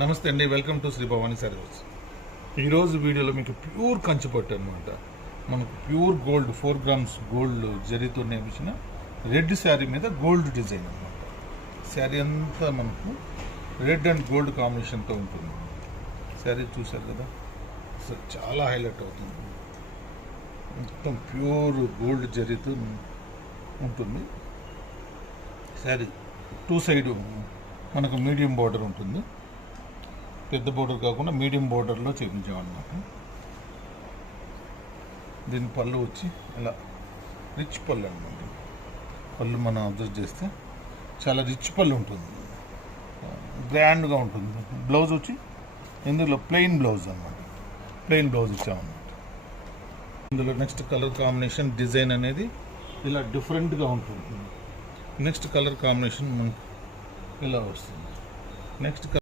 నమస్తే అండి, welcome to Shri Bhavani service. ఈరోజు వీడియోలో మీకు ప్యూర్ కంచిపట్టు అనమాట. మనకు ప్యూర్ గోల్డ్ 4 grams గోల్డ్ జరీతో నేర్పించిన రెడ్ శారీ మీద గోల్డ్ డిజైన్ అనమాట. శారీ అంతా మనకు రెడ్ అండ్ గోల్డ్ కాంబినేషన్తో ఉంటుంది. శారీ చూశారు కదా, అసలు చాలా హైలైట్ అవుతుంది. మొత్తం ప్యూర్ గోల్డ్ జరీతో ఉంటుంది. శారీ 2 సైడ్ మనకు మీడియం బార్డర్ ఉంటుంది. పెద్ద బోర్డర్ కాకుండా మీడియం బోర్డర్లో చేయించామన్నమాట. దీని పళ్ళు వచ్చి ఇలా రిచ్ పళ్ళు అనమాట. పళ్ళు మనం అబ్జర్వ్ చేస్తే చాలా రిచ్ పళ్ళు ఉంటుంది, గ్రాండ్గా ఉంటుంది. బ్లౌజ్ వచ్చి ఇందులో ప్లెయిన్ బ్లౌజ్ అనమాట, ప్లెయిన్ బ్లౌజ్ ఇచ్చామన్నమాట. ఇందులో నెక్స్ట్ కలర్ కాంబినేషన్ డిజైన్ అనేది ఇలా డిఫరెంట్గా ఉంటుంది. నెక్స్ట్ కలర్ కాంబినేషన్ మనకు ఇలా వస్తుంది. నెక్స్ట్